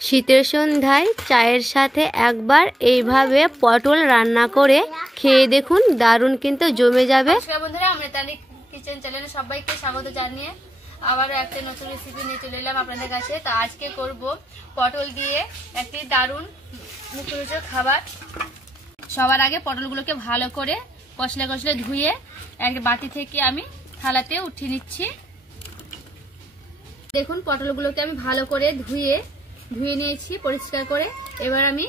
শীতের সন্ধ্যায় চায়ের সাথে একবার এইভাবে পটল রান্না করে খেয়ে দেখুন, দারুণ কিন্তু জমে যাবে। নমস্কার বন্ধুরা, আমরা তানি কিচেন চ্যানেলে সবাইকে স্বাগত জানিয়ে আবারও একটা নতুন রেসিপি নিয়ে চলে এলাম আপনাদের কাছে। তো আজকে করব পটল দিয়ে একটি দারুণ মুখরোচক খাবার। সবার আগে পটলগুলোকে ভালো করে কষলে কষলে ধুয়ে একটা বাটি থেকে আমি থালাতে উঠিয়ে নিচ্ছি। দেখুন পটলগুলোকে আমি ভালো করে ধুয়ে নিয়েছি পরিষ্কার করে। এবার আমি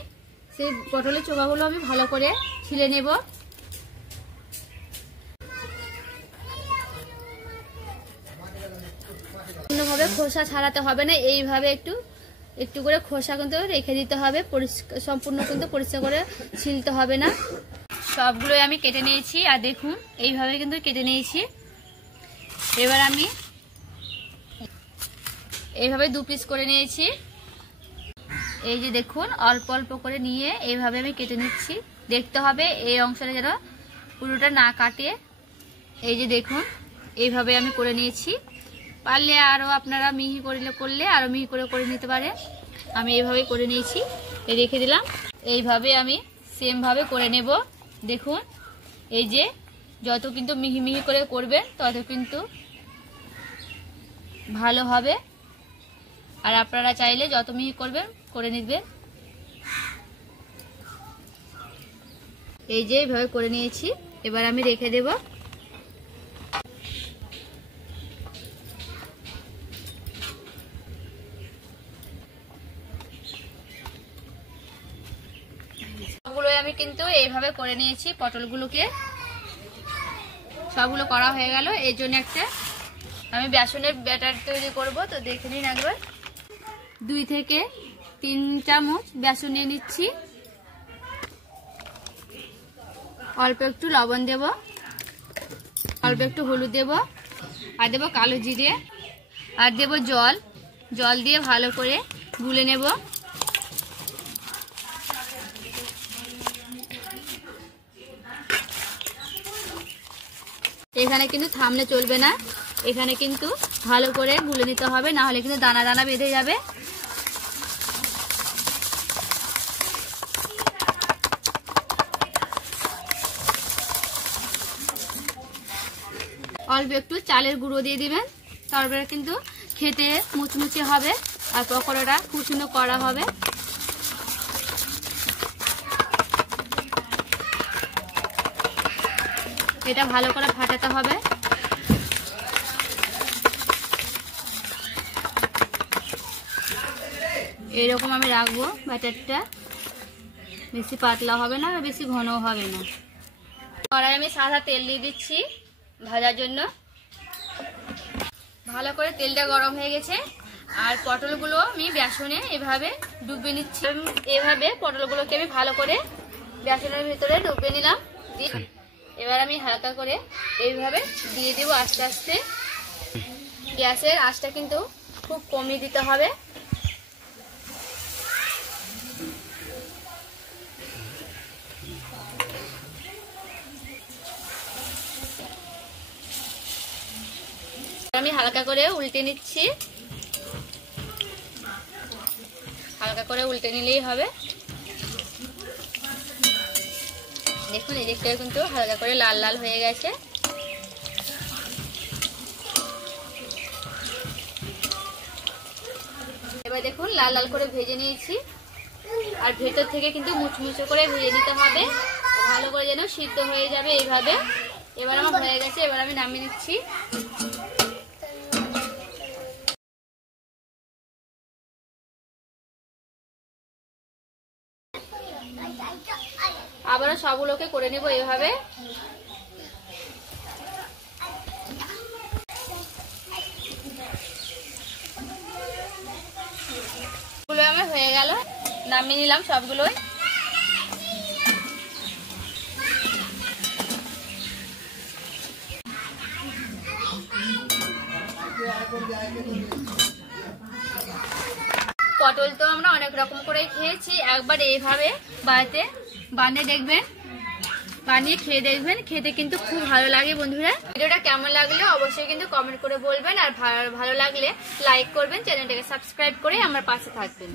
সেই পটলের চোখাগুলো আমি ভালো করে ছিলে নেব। ভাবে খোসা ছাড়াতে হবে না, এইভাবে একটু একটু করে খোসা কিন্তু রেখে দিতে হবে। সম্পূর্ণ কিন্তু পরিষ্কার করে ছিলতে হবে না। সবগুলোই আমি কেটে নিয়েছি, আর দেখুন এইভাবে কিন্তু কেটে নিয়েছি। এবার আমি এইভাবে 2 পিস করে নিয়েছি। এই যে দেখুন অল্প অল্প করে নিয়ে এইভাবে আমি কেটে নিচ্ছি। দেখতে হবে এই অংশটা যেন পুরোটা না কাটে। এই যে দেখুন এইভাবে আমি করে নিয়েছি। পারলে আরও আপনারা মিহি করলে আরও মিহি করে নিতে পারে। আমি এইভাবে করে নিয়েছি, রেখে দিলাম। এইভাবে আমি সেমভাবে করে নেব। দেখুন এই যে যত কিন্তু মিহি মিহি করে করবেন তত কিন্তু ভালো হবে। আর আপনারা চাইলে যত মিহি করবেন করে নিবেন। এই যে এইভাবে করে নিয়েছি, এবার আমি রেখে দেব। সবগুলো আমি কিন্তু এইভাবে করে নিয়েছি। পটলগুলোকে সবগুলো করা হয়ে গেল। এর জন্য একটা আমি বেসনের ব্যাটার তৈরি করব। তো দেখে নিন একবার। 2 থেকে 3 চামচ বেসন নিয়ে নিচ্ছি। অল্প একটু লবণ দেব, অল্প একটু হলুদ দেব, আর দেব কালো জিরে, আর দেব জল দিয়ে ভালো করে গুলে নেব। এখানে কিন্তু থামলে চলবে না, এখানে কিন্তু ভালো করে গুলে নিতে হবে, না হলে কিন্তু দানা দানা বেঁধে যাবে। অল্প একটু চালের গুঁড়ো দিয়ে দিবেন, তারপরে কিন্তু খেতে মুচমুচে হবে আর পকোড়াটা খুব সুন্দর করা হবে। এটা ভালো করে ফাটাতে হবে। এরকম আমি রাখবো ব্যাটারটা, বেশি পাতলা হবে না আর বেশি ঘনও হবে না। কড়াই আমি সাদা তেল দিয়ে দিচ্ছি ভাজার জন্য। ভালো করে তেলটা গরম হয়ে গেছে, আর পটলগুলো আমি বেসনে এভাবে ডুবিয়ে নিচ্ছি। এভাবে পটলগুলোকে আমি ভালো করে বেসনের ভিতরে ডুবিয়ে নিলাম। এবার আমি হালকা করে এইভাবে দিয়ে দেবো আস্তে আস্তে। গ্যাসের আঁচটা কিন্তু খুব কমিয়ে দিতে হবে। আমি হালকা করে উল্টে নিচ্ছি। হালকা করে উল্টে নিলেই হবে। দেখুন এই দিকটা কিন্তু হালকা করে লাল লাল হয়ে গেছে। এবার দেখুন লাল লাল করে ভেজে নিয়েছি, আর ভেতর থেকে কিন্তু মুচমুচে করে ভেজে নিতে হবে, ভালো করে যেন সিদ্ধ হয়ে যাবে এইভাবে। এবার আমার হয়ে গেছে, এবার আমি নামিয়ে নিচ্ছি। আবারও সবগুলোকে করে নেব এইভাবে। সবগুলো আমার হয়ে গেল, নামিয়ে নিলাম সবগুলোই। পটল তো আমরা অনেক রকম করে খেয়েছি, একবার এইভাবে বাড়িতে বানিয়ে দেখবেন, বানিয়ে খেয়ে দেখবেন, খেতে কিন্তু খুব ভালো লাগে বন্ধুরা। ভিডিওটা কেমন লাগলে অবশ্যই কিন্তু কমেন্ট করে বলবেন, আর ভালো লাগলে লাইক করবেন, চ্যানেলটাকে সাবস্ক্রাইব করে আমার পাশে থাকবেন।